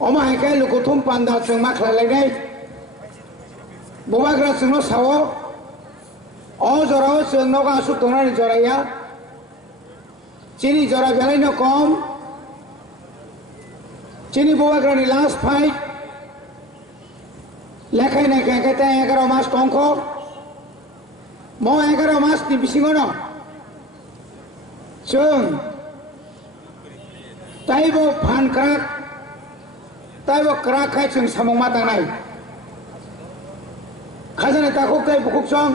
Oma hekai lukutum pandal seng mak lalai Boba gra seng no sawo O jorao seng no ka asuk tona ni joraya Chini jora belai no kom Chini boba gra ni last fight Lekai na kata 11 mas tongko Mo 11 mas di bisingono Seng Taibo pan krak Taibo krak kai seng samong matang nai Khazana takuk kai bukuk song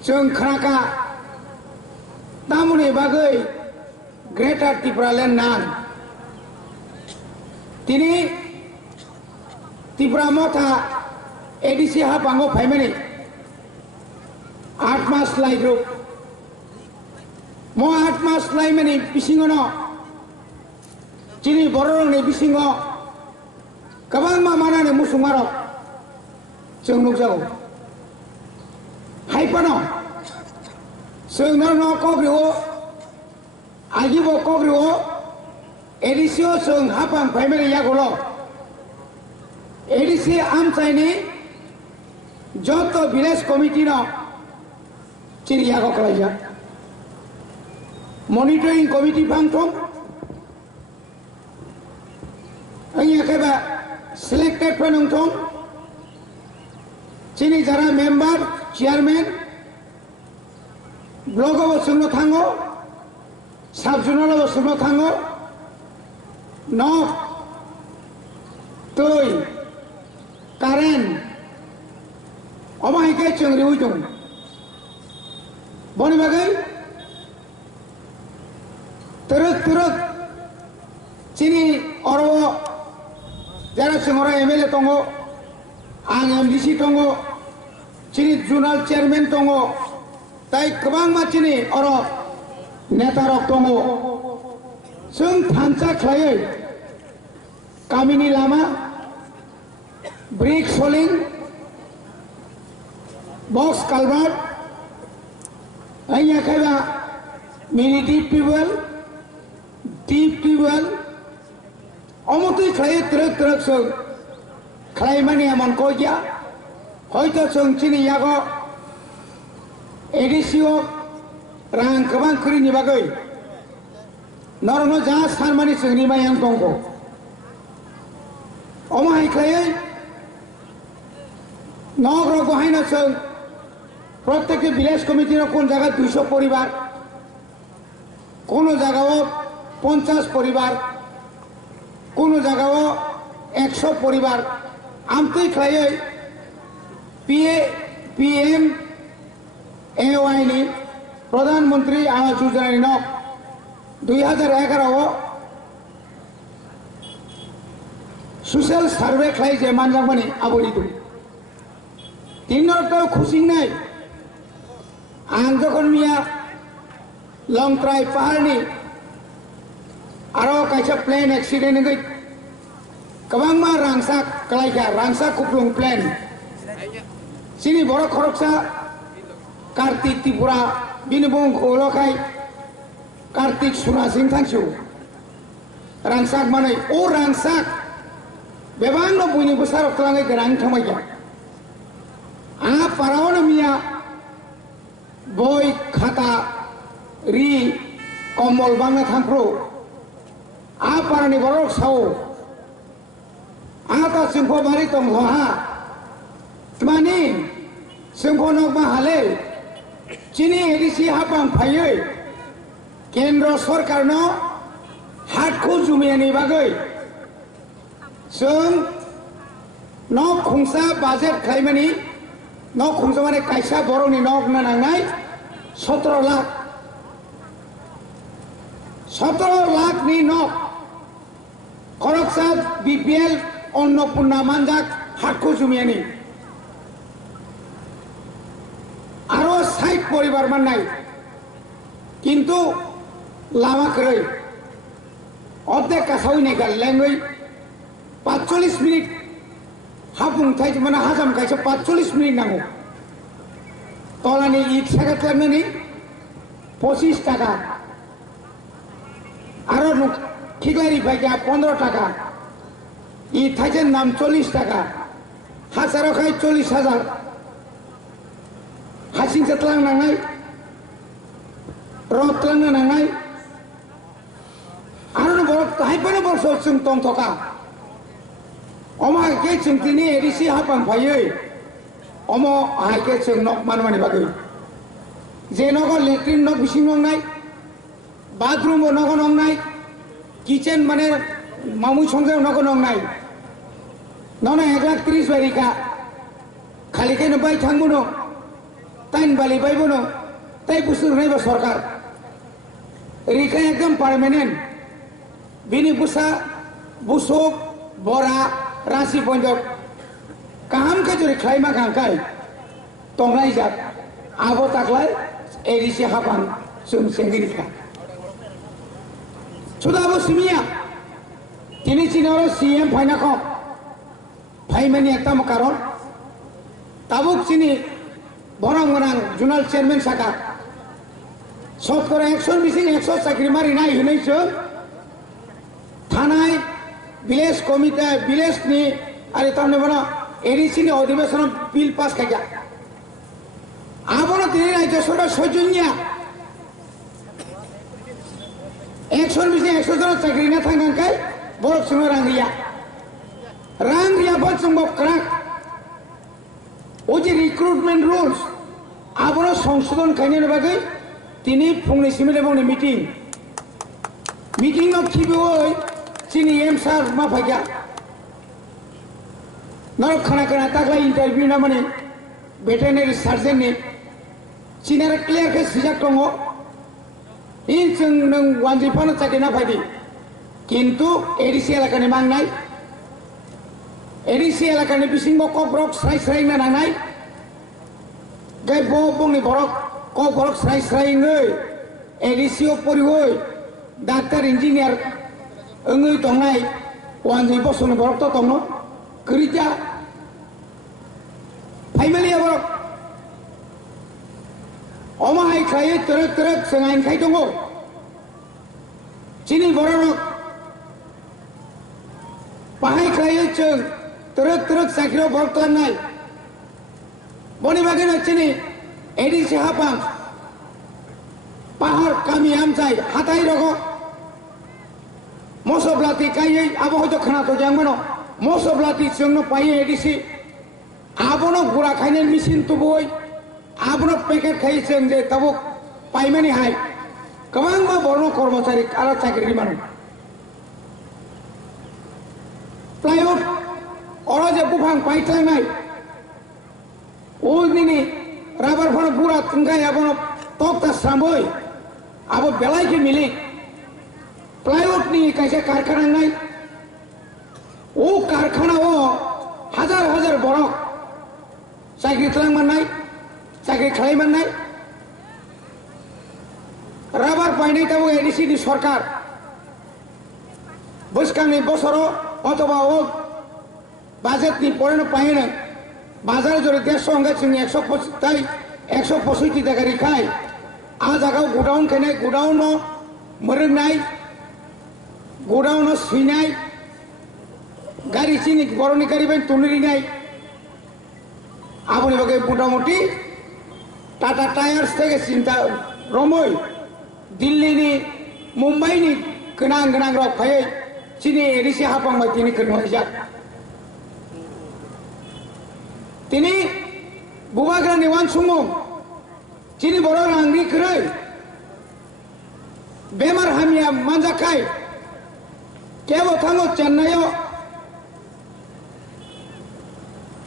Seng kraka Tamuni bagai Greater Tripura Land nan Tini Tripura motha ADC hapango phaimani 8 mas lai group Mo 8 mas lai mani bisingono Chini bororong ni bisingo Kabang ma mana ni musung marok Seng nukjago Haipano Seng no kogriwo Agibo kogriwo Edisio seng hapang phaimani yagolo ADC amchaini Joto village committee no Chini yago kalaja Monitoring committee pangtong Anya keba selected panungtong Chini jara member chairman Block of Sungno Tango Sub-Zonal of Sungno Tango No Toy Karen Oma hikai chengri ujung Boni bagai Teruk Sini Orwo Jara Sengora MLA tongo Ang MDC tongo Sini Zonal Chairman tongo Tai kebang ma sini Oro Netarok tongo Seng thansa khlai Kamini lama Brick soling Box culvert Anya kaya Mini deep well Omotui khlai truk seng Khlai mani amon koja Hoito seng chini yago ADCO Rang kebang kuri ni bagai Norono jahat sarmani seng ni mayang tongko Omahai khlai Nogro gohaina seng প্রত্যেকটি village কমিটির কোন জায়গায় 200 পরিবার কোন জায়গায় 50 পরিবার কোন জায়গায় 100 পরিবার আমতেই খাইয়ে PM AY নি প্রধানমন্ত্রী আবাস যোজনা নি 2011 সোশ্যাল সার্ভে খাই যে মানজামানি আবরিত তিনটাও খুশি নাই आं जखन मिया लंगट्राय पाहारनि आरो कायसा प्लेन एक्सिडेंट गई गोबांमा रांसाक कलायखा रांसाक कुप्लुं प्लेन सिनि बर' खरकसा कार्तिक त्रिपुरा बिनि बुंखौलखाय कार्तिक सुनासिं थांसौ रांसाक माने ओ रांसाक बेबांनो बयनिबो सारकलाङै गोनां थांबायगा आंहा पारावनो मिया Boy khata ri komol bangna thangpro aparani borok sao ata singpho bari tong loha tmani singpho nok ma hale chini edisi hapang phaiye kendro sarkar no hat kho jumiani bagai sung nok khungsa budget khaimani nok khungsa mane kaisa boroni nok na nangai 17 lakh ni nok খরকসা BPL Annapurna মানজাক হাটকো জুমিয়ানি আরো 60 পরিবার মান নাই কিন্তু লামা করে অর্ধেক কাছাউই নাই গাল ল্যাঙ্গুই 45 minute হাফুং থাই মানে হাজাম কাইছে 45 মিনিট নাঙ্গো তলানি ইট সাগাতলানি 25 টাকা আরো খিগলারি পাইকা 15 টাকা ই থাইছেন নাম 40 টাকা হাজারও খাই 40,000 হাসিং চেতলাং নাঙাই রতলাং নাঙাই আরো বড় হাইপানো বর্ষ जों তংথকা অমাকে जों তিনি এডিসি হাপাং ফাইयै অম হাইকে जों নক মানমানি বাগৈ যে নগর লেট্রিন নক বিসিং নংনাই বাথরুম নগ নংনাই কিচেন মানে মামুই সংসার নগ নংনাই ননে 1,30,000 বারিকা খালিকেন বাই থাংবুনো টাইন বালি বাইবুনো তাই বুঝতে নাইবা সরকার রিকা একদম পার্মানেন্ট বিনি বুসা বুসুক বরা রাশি পঞ্জক কাহাম কে জুরি খাইমা গাंखाय তংলাই জাত আবো তাকলাই এডিসি হাপাং जों সেঙ্গিরিকা সুদাবো সিমিয়া তিনি চিনার সিএম ফাইনাকো ফাইমানি একটা কারণ তাবুক চিনি বরং গনাং জুনাল চেয়ারম্যান সাকা শতকরা 100 মিসিং 100 চাকরি মারি নাই হইনাইছো থানায় ভিলেজ কমিটি ভিলেজ নি আরে তাহলে বনা এডিসি নি অধিবেশন বিল পাস খাইয়া আবনো তিনি রাজ্য সরকার সৈজন্যা 100 মিসিং 100 জন চাকরি না থাকাঙ্কাই বড় সঙ্গে রাং রিয়া বল সম্ভব ক্রাক ও যে রিক্রুটমেন্ট রুলস আবনো সংশোধন খাইনের বাগে তিনি ফুংনি সিমিলে বংনি মিটিং অফ খিবই চিনি এম স্যার মা ফাইয়া নরক খানা খানা তাকলা ইন্টারভিউ না মানে ভেটেরিনারি সার্জন নি চিনার ক্লিয়ার কে সিজাক দङ इन जों नों वानजिफानो चाकरि ना फायदि किन्तु एडिसि एलाकानि मांनाय एडिसि एलाकानि बिसिंबो कक ब्रक स्राय स्राय ना नांनाय गाय बंनि बरक कक ब्रक स्राय स्राय ngै एडिसिओ परिहै डाक्टर इन्जिनियार ngै दंनाय वानजि बसनि बरक तो दङ गैजा फाइमेलिया बरक अमाहाय खायै तरक तरक जों आइनखाय दङ चिनि बरक बाहाय खायै जों तरक तरक साख्रियाव बरक खालामनाय बनि बागैनो चिनि एडिसि हापां पाहार गामि आमचाय हाथाय रग मसब्लाति खायै आबो हयतो खोनाथ' जांबोनो मसब्लाति जोंनो पायो एडिसि आबोनो गुरा खायनाय मेसिन तुबुय आबनो पैकेट खाई जों जे तबुक पाइमानि हाय गोबां बा बरनो कर्मचारी आरो चाकरि मानो प्लाइवुड अरा जे बुफां पाइथलांनाय ओ दिनि राबार फनो बुरा थंगाय आबनो तक्ता स्रामै आबो बेलायके मिलि प्लाइवुड नि कायसे कारखाना नाय ओ कारखाना ओ हाजार हाजार बरक चाकरि खालामनाय चाकरि खालामनाय राबार पाइनाय ताबो एडिसि नि सरकार बोसखांनि बसरो अथवा ओ बाजेट नि परेनो पाइनो बाजार जरे 150 अंगा जों 165 टाका रिखाय आ जागाव गोडाउन खायनाय गोडाउन मरनाय गोडाउन सुइनाय गारि चिनि बरनि गारि बाय तुनिरिनाय आबोनि बागै मोटामुटी टाटा टायार्स থেকে চিন্তা রমই दिल्लीनि मुम्बाइनि गोनां गोनां रक फायै चिनि एडिसि हापांबाय तिनि खोनवायजा तिनि बुबाग्रानि वानसुमुं चिनि बर' रांनि खोरै बेमार हामिया मानजाखाय केव थाङो चेन्नाइयाव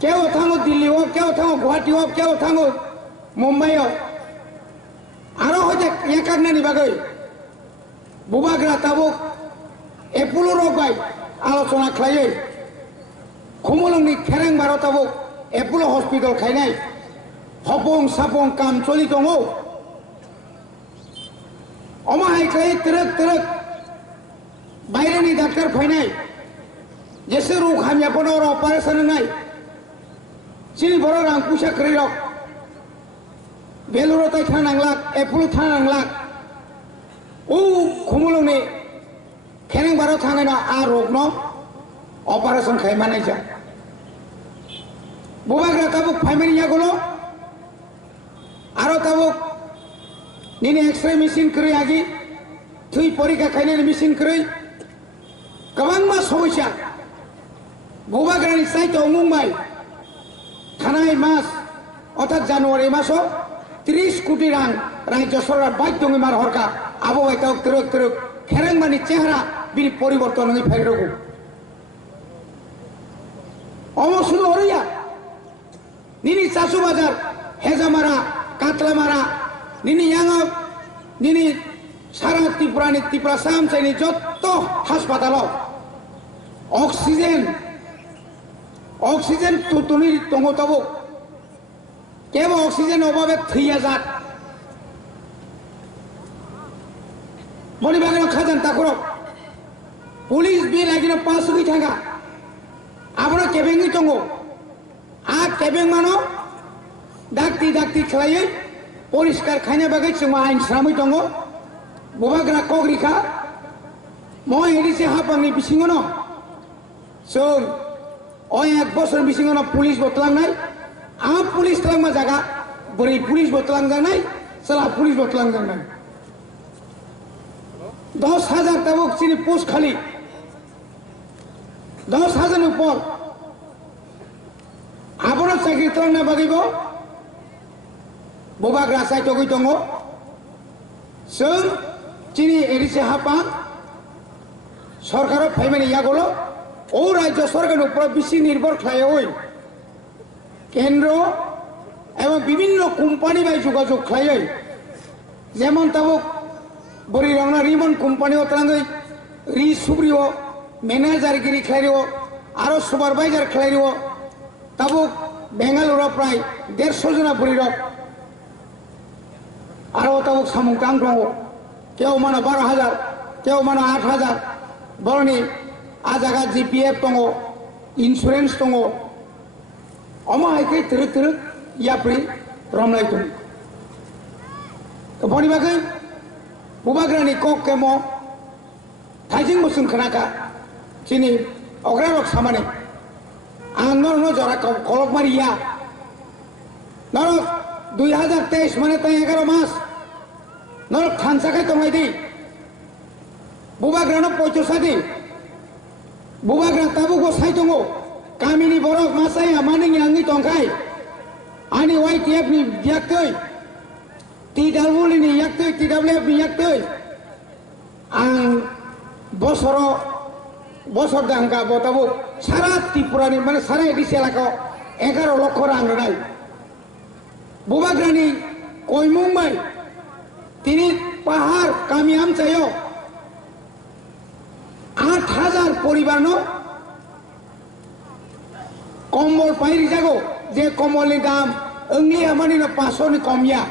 केव थाङो दिल्लीयाव केव थाङो गुवाहाटीयाव केव थाङो मुम्बाइयाव आरो हयतो एकारनानि बागै बुबाग्रा ताबुक एपोलो रक बाय आलोचना खालायै खुमुलुंनि खेरें बाराव ताबुक एपोलो हस्पिटाल खायनाय हपं सापं काम चलि दङ अमाहाय खायै तरक तरक बायरानि डाक्टर फायनाय जेसे रोग हामियाफोरनो अपारेशन होनाय चिनि बर' रां फैसा खोरै रक बेलुरताय थानांलाक एपोलो थानांलाक ओ खुमुलुंनि खेरें बारो थांगे ना आ रोग न ऑपरेशन खाई माने जा बुबाग्रा ताबुक फाइमेनी या गुलो आरो ताबुक निने एक्सरे मेसिन करे आगी थुई परीक्षा खाइने मेसिन करे गोबां मा समस्या बुबाग्रानि साइट मुंबाइ थानाय मास अर्थात जानुवारि मासो 30 कोटी रां राज्य सरकार बाध्य मार हरका आबो बाइताव तरक तरक खेरेंबानि चेहरा बिनि परिवर्तन नङै फाइरगौ अमसुल हरैया निनि चासु बाजार हेजामारा कातलामारा निनि यांग निनि सारा त्रिपुरा सामसाइनि जत्त हासपातालाव अक्सिजेन तुतुनि दङ ताबो केवल अक्सिजेन अभावे थैया जात बनि बागान खाजान ताकरो पुलिस बि लागिनो 500 गई थांगा आबनो केबेंगि दङ आ केबें मानो दाक्ति खलायै परिष्कार खायना बागै जों आइन स्रामै दङ बुबाग्रा कग्रिखा মই एडिसि हापांनि बिसिङावनो जों एक बोसोर बिसिङावनो पुलिस बतलांनाय आ पुलिस तलांमा जागा बोरै पुलिस बतलांजानाय सोला पुलिस बतलांजानाय 10,000 ताबुक चिनि पोस्ट खाली 10,000 ऊपर आबनो चाकरि तलांना बागैबो बुबाग्रा साइटगै दङ जों चिनि एडिसि हापा सरकार फाइमानि यागलो ओ राज्य सरकार ऊपर बेसि निर्भर खालायै केंद्र एवं विभिन्न कोम्पानी बाय जोगाजोग खालायै जेमन ताबुक बोरै रंना रिमन कोम्पानियाव तलाङै रि सुब्रियो मैनेजारगिरि खालायो आरो सुपारवाइजार खालायो ताबुक बेंगालुरु प्राय 150 जना बोरै रक आरो ताबुक सामुंतां दङ केव मानो 12,000 केव मानो 8,000 बरनि आ जागा जीपीएफ दङ इन्सुरेंस दङ अमा हाइकै तरक याप्रि रमलाय दङ बनि बागै बुबाग्रानि कक केमो थाइजिं मुसुं खनाका चिनि अग्रा रक सामाने आं न जरा कलक मारिया नरक 2023 माने ताई 11 मास नरक थानसाखाय दंगायदि बुबाग्रानो 65 दी बुबाग्रा ताबुको साइ दङ गामिनि बरक मासाय मानिनि आंनि दंखाय आंनि वाइटिएफ नि याक्तै टीडब्ल्यूनि नि याक्तै टीडब्ल्यूएफ नि याक्तै आं बसर दांगा बताबो सारा त्रिपुरानि माने सारा एडिसि एलाकायाव 11 लक्ष रां होनाय बुबाग्रानि कयमुंबाय তিনি পাহাড় কামি আমচাयो 8,000 परिवारनो कम्बल पाइरि जागो जे कम्बलनि दाम ओंलि आमानिनो 500 नि कमिया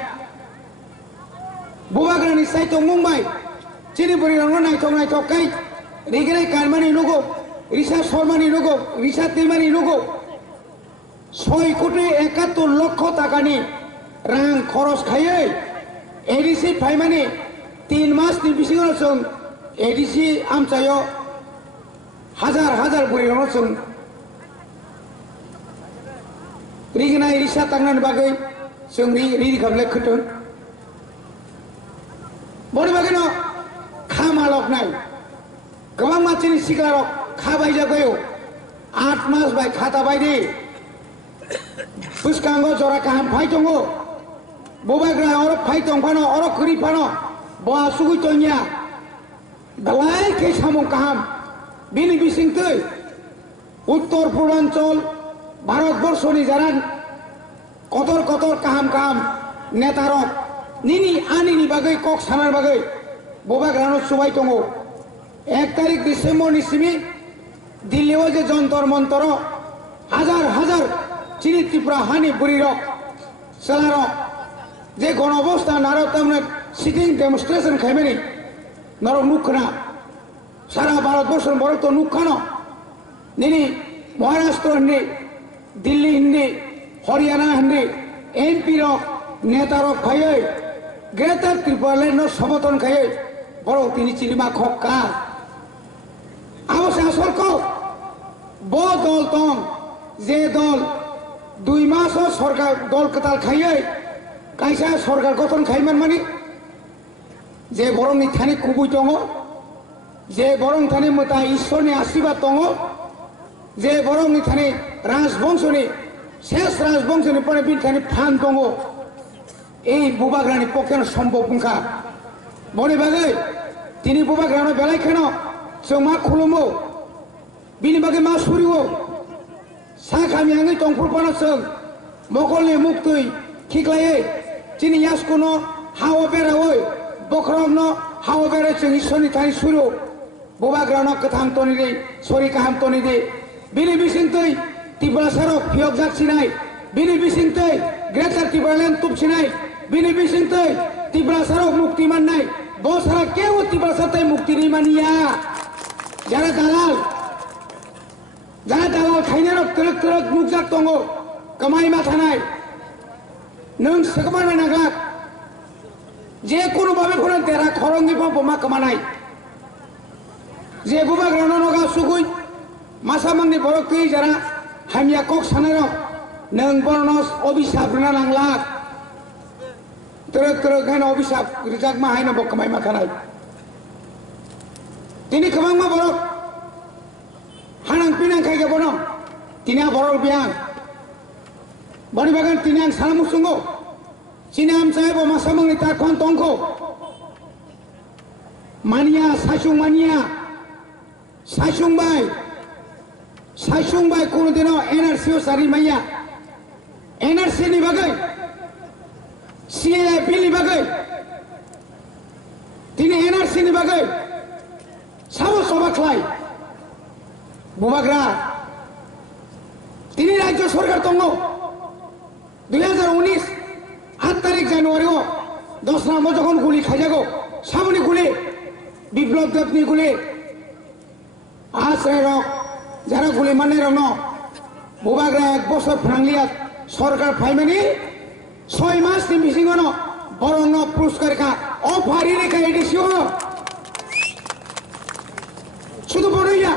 बुबाग्रानि साइट मुंबाइ चिनि बोरिरावनो नायथावखाय रिगेनाय कानमानि नुगो रिसा शर्मानि नुगो रिसा दैमानि नुगो 6,71 लक्ष टाकानि रां खरस खायै एडिसि फाइमानि 3 मासनि बिसिङाव जों एडिसि आमचायो हाजार बोरिरावनो जों रिगेनाय रिसा तांनानि बागै जों रिदि खालामले खोथों बनि बागैनो खामालकनाय गोबां मानसिनि सिगाङाव खाबाय जागोयो 8 मास बाय खाता बायदि बुसकांगो जरा काहाम फाइ दङ बुबाग्रा अर फाइ दंफानो अर खोरिफानो बहा सुगैतनिया गलाय के सामु काहाम बिनि बिसिंतै उत्तर पूर्वांचल भारतबर्षनि जारान कतर काहाम नेतारक निनि आनिनि बागै कक सानार बागै बुबाग्रानो सुबाय दङ 1 तारिख डिसेम्बरनि सिमि दिल्लीयाव जे जन्तर मन्तर हाजार चिनि त्रिपुरा हानि बुरिरक सेलारक जे गण अवस्था नारो तमने सिटिं डेमोन्स्ट्रेशन खाइमेनि नारो नुखना सारा भारतबर्ष बरक तो नुखानो निनि महाराष्ट्र हिंदी दिल्ली हिंदी हरियाणा हिंदी एमपी रक नेता रक खायै ग्रेटर त्रिपुरा लैंड समर्थन खायै बरक तिनि चिलिमा खक्का se asolko bo dol tong je dol 2 মাস সরকার দল কাতাল খাইয়ে কাইসা সরকার গঠন খাইমান মানে যে বরং থানি কুবুই দङ যে বরং থানি মতা ঈশ্বরনি আশীর্বাদ দङ যে বরং থানি রাজবংশনি শেষ রাজবংশনি পরে বিন থানি ফান দङ এই বুবাগ্রানি পক্ষে সম্ভব নङा বনে বাগে তিনি বুবাগ্রানো বেলায় কেন जों मा खुलुमो बिनि बागै मा सुरियो सा खामियाङै दंफुरफानो जों मगलनि मुक्तै खिग्लायै दिनै यासकुनो हावा बेरावै बख्रमनो हावा बेराय जों इसोरनि थाखाय सुरु बुबाग्रानो गोथां तनिदि सरि गाहाम तनिदि बिनि बिसिंतै तिब्रासारो फियक जासिनाय बिनि बिसिंतै ग्रेटार तिब्रालेन तुपसिनाय बिनि बिसिंतै तिब्रासारो मुक्ति मोननाय बसारा केव तिब्रासारतै मुक्ति निमानिया যারা দালাল খাইনারক তরক তরক নুকজাক দङ কামাই মাথানাय नों सेकमानो नागा जे कोनो भाबे फोन तेरा खरंगि बमा कमानाय जे बुबाग्रानो नगा सुगुय मासा मांनि बरकै जारा हामिया कक सानारो नों बरनस अभिशाप ना नांला तरक तरक गायना अभिशाप रिजाक मा हायना बकमाय माथानाय তিনি kemang borok hanang pinang kai bono tina borok biang bani bagan tinang salamu sungo sinam saya bo masamang ni takon tongko mania sasung bai kono dino NRC sari maya NRC ni bagai CAP ni bagai tini NRC ni bagai সাবো সবা খাই বুবাগ্রা তিনি রাজ্য সরকার দङ 2019 8 তারিখ জানুয়ারিও 10 নম্বর যখন গুলি খাইজাগো সাবনি গুলি বিপ্লব দেবনি গুলি আশ্রয় রক যারা গুলি মানে রং বুবাগ্রা 1 বছর ফ্রাংলিয়া সরকার ফাইমানি 6 মাস নি বিসিংনো বরং পুরস্কার কা অফারি রেখা এডিসিও শুধু বড়ইয়া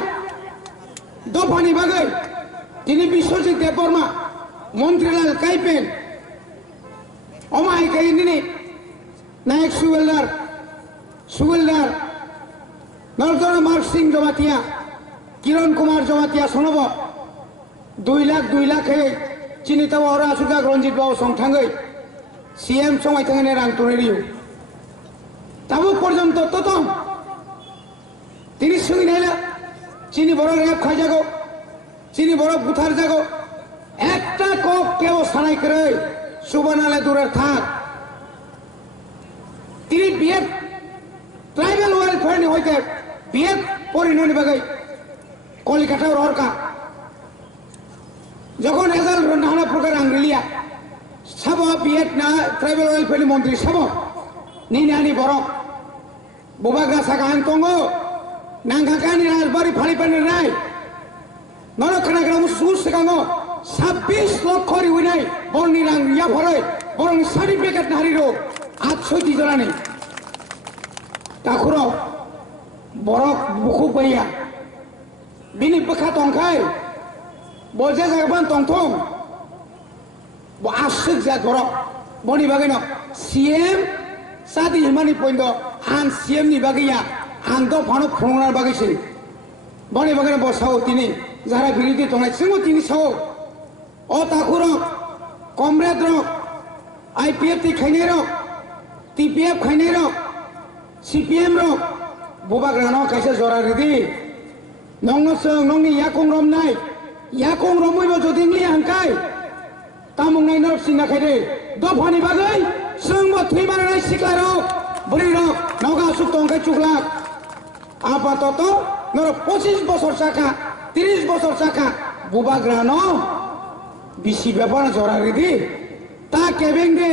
দফানি বাগৈ তিনি বিশ্বজিৎ দেববর্মা মন্ত্রীলাল কাইপেন অমাই কাইনি নায়ক সুবেলদার নরজনা মার্ক সিং জমাতিয়া কিরণ কুমার জমাতিয়া সনব 2 লাখ চিনিতাও আর আসুগা রঞ্জিত বাবু সংথাঙ্গৈ সিএম সময় থাঙ্গনে রাং তনেরিও তাবু পর্যন্ত ততম তিনি সঙ্গে নাইলা চিনি বড় রেপ খাই যাগো চিনি বড় বুথার যাগো একটা কক কেউ সানাই করে সুবনালে দূরের থাক তিনি বিএড ট্রাইবেল ওয়েলফেয়ার নি হইতে বিএড পরিণনি বাগাই কলিকাতা ররকা যখন রেজাল্ট নানা প্রকার আঙ্গলিয়া সব বিএড না ট্রাইবেল ওয়েলফেয়ার মন্ত্রী সব নিনানি বড় বুবাগ্রা সাকান তঙ্গো Nangkakani Rasbari Palipan Rai Norokanagam Susagango 26 লক্ষ উইনাই বর্ণি রাং ইয়া ভরে বরং সার্টিফিকেট নারীরও 800 জনানি তাখুর বরক বুকু পাইয়া বিনি পখা তংখাই বজে জাগাবান তংথং আসুক যা বরক বনি বাগৈন সিএম সাদি হিমানি পইন্দ আন সিএম নি বাগैया आं तो फानो फुंगनार बागैसै बने बागैनो बसाओ तिनी जारा बिरोधी दंनाय जोंबो तिनी साओ अ ताखुर कमरेड रक आईपीएफ ति खाइनाय रक टीपीएफ खाइनाय रक सीपीएम रक बुबाग्रानो खायसे जरा रेदि नंनो जों नंनि याकं रमैबो जदिंनि हांखाय तामुंनाय नरक सिंना खायदे दफानि बागै जोंबो थैमारनाय सिख्ला रक बुरि रक नगा सुख तंखाय चुगलाक আপাতত নর 25 বছর চাকা 30 বছর চাকা বুবাগ্রানো বিসি ব্যাপার জরা রেদি তা কেবেংদে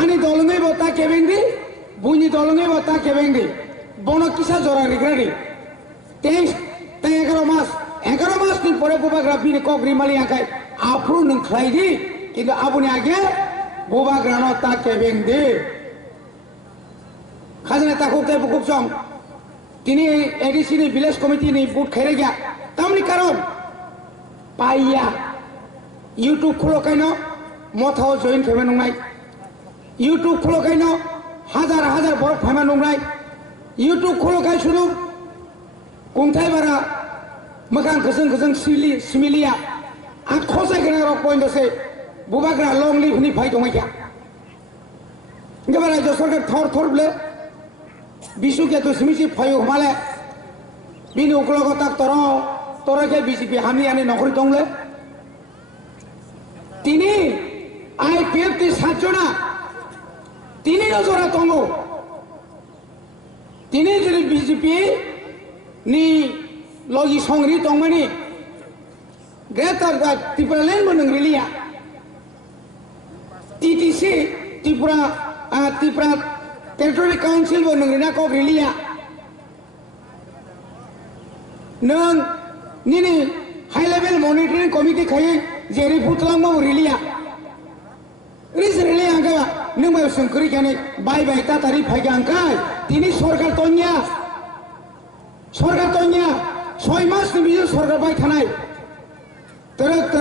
আনি দলঙ্গই বতা কেবেংদি বুনি দলঙ্গই বতা কেবেংদি বন কিসা জরা রেগ্রাদি 23 তে 11 মাস নি পরে বুবাগ্রা বিনি কগরি মালি আকাই আফরু নং খাইদি কিন্তু আবুনি আগে বুবাগ্রানো তা কেবেংদি খাজনা তা খুবতে বুকুব সম তিনি ADC ni village committee ni বুট খাইরে গিয়া তামনি কারণ পাইয়া ইউটিউব খুলো কেন মথাও জয়েন খাইবে নংনাই ইউটিউব খুলো কেন হাজার হাজার বড় ফাইমা নংনাই ইউটিউব খুলো খাই শুধু কুংথাই বারা মোখাं गोजों गोजों सिमिलिया आं खसायगोना रक पइन्ट दसे बुबाग्रा लं लिभनि फाइ दंगाइया गबा रायजो सरकार थर थर ब्ले बिसुके तो सिमिसि फाइ हमाले बिनि उकलग ताक तरके बिजेपि हामियानि नखरि दंले तिनि आईपीएफ ति सातजना तिनि नजरा दंगो तिनि जुदि बिजेपि नि लगी संग्री दंमोनी ग्रेटर त्रिपुरालैंड बो नोंग्रिलिया टीटीसी त्रिपुरा टेरिटरी काउंसिल बो नोंग्रिना कग्रिलिया नों निनि हाई लेवल मॉनिटरिंग कमिटी खाई जेरी फुटलांग बो रिलिया रिस रिलिया आंगा नों बाय संकरी खाने बाय बाय तातारि फाइगा आंखाय तिनि सरकार तोन्या 6 मास नि बिजो सरकार बाय थानाय तरक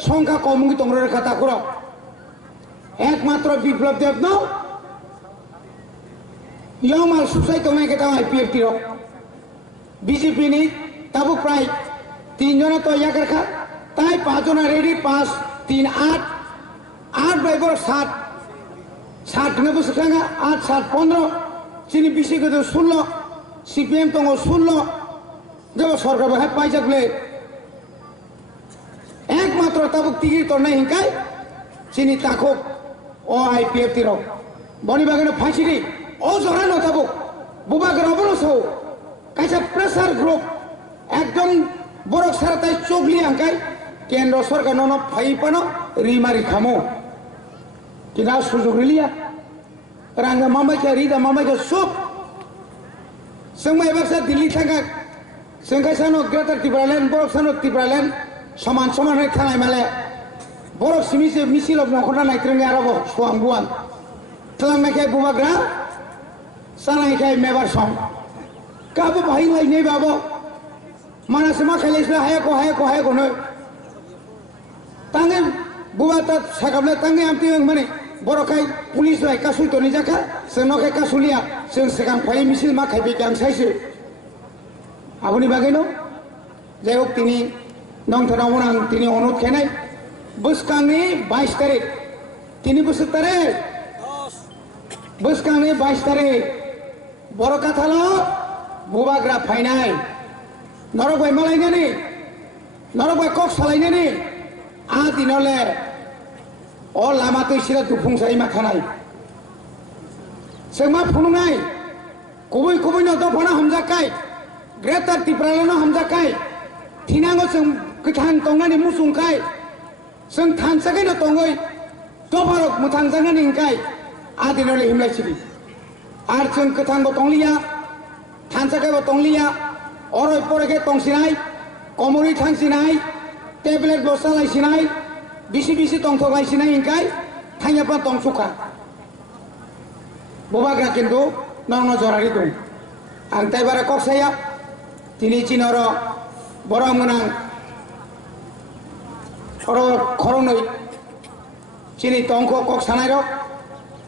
संख्या कमुंगी तंग्र कथा करो एकमात्र विप्लव देव न यमाल सुसाइ तंगाय केता आईपीएफ टिरो बीजेपी नि ताबो प्राय 3 जना तो या करखा ताई 5 जना रेडी 5 3 8 बाय 7 ने बसखांगा 8 7 15 चिनि बिसि गदो 16 सीपीएम तंगो 16 जब सरकार बाहाय पाइजाकले एकमात्र ताबुक तिगिर तोरनाय हिंकाय चिनि ताखो ओ आईपीएफ तिरो बनि बागान फाइसिरि ओ जरा न ताबुक बुबा ग्राबनो सौ काइसा प्रेसार ग्रुप एकदम बरक सारताय चोगली आंकाय केंद्र सरकार न फाइपानो रिमारि खामो किना सुजुग रिलिया रांगा मामाइका रिदा मामाइका सब संमाय बाक्सा दिल्ली थांगा संखासानो ग्रेटर त्रिपुरालैंड बरक सानो त्रिपुरालैंड समान समान है थानाय माले बरक सिमिसे मिसिल नखरना नायत्रंगे आरो सोआंगुआन थलांनायखाय बुबाग्रा सानायखाय मेबार सं काबो बाहाय लायनै बाबो मानासे मा खालायस्ला हायाको नो तांगे बुबाता सागाबले तांगे आमति माने बरखाय पुलिस लाय कासुल तनि जाखा सोनखाय कासुलिया जों सेगां फाय मिसिल मा खायबे गांसायसो आबुनि बागैनो जायहक तिनि नंथानाव आं तिनि अनुरोध खानाय बोसकांनि 22 तारिख तिनि बोसोर तारिख बोसकांनि 22 तारिख बरकाथालो बुबाग्रा फायनाय नरबाय मालायनानै नरबाय कक सालायनानै आ दिनले अ लामा तैसिरा दुफुंसाय मा थानाय जों मा फुनुनाय गुबै न दफाना हमजाखाय ग्रेटर त्रिपुरालैंड हमजाखाय थिनांगो जों गोथां तंनानै मुसुंखाय जों थानसाखै न तंगै दफारक मुथांजानानै हिंखाय आदिनले हिमलायसिरि आर जों गोथांबो तंलिया थानसाखैबो तंलिया अरय परगे तंसिनाय कमरि थांसिनाय टेबलेट बस्ता लायसिनाय बिसि तंथगायसिनाय हिंखाय थांयापा तंसुखा बुबाग्रा किन्तु नंनो जरारि दं आं ताइबारा कक्साया तिनि चिनर बरमोनां खरनै चिनि तंख कक सानाय रक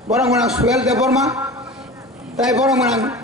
बरमोनां सुहेल देबबर्मा ताइ बरमोनां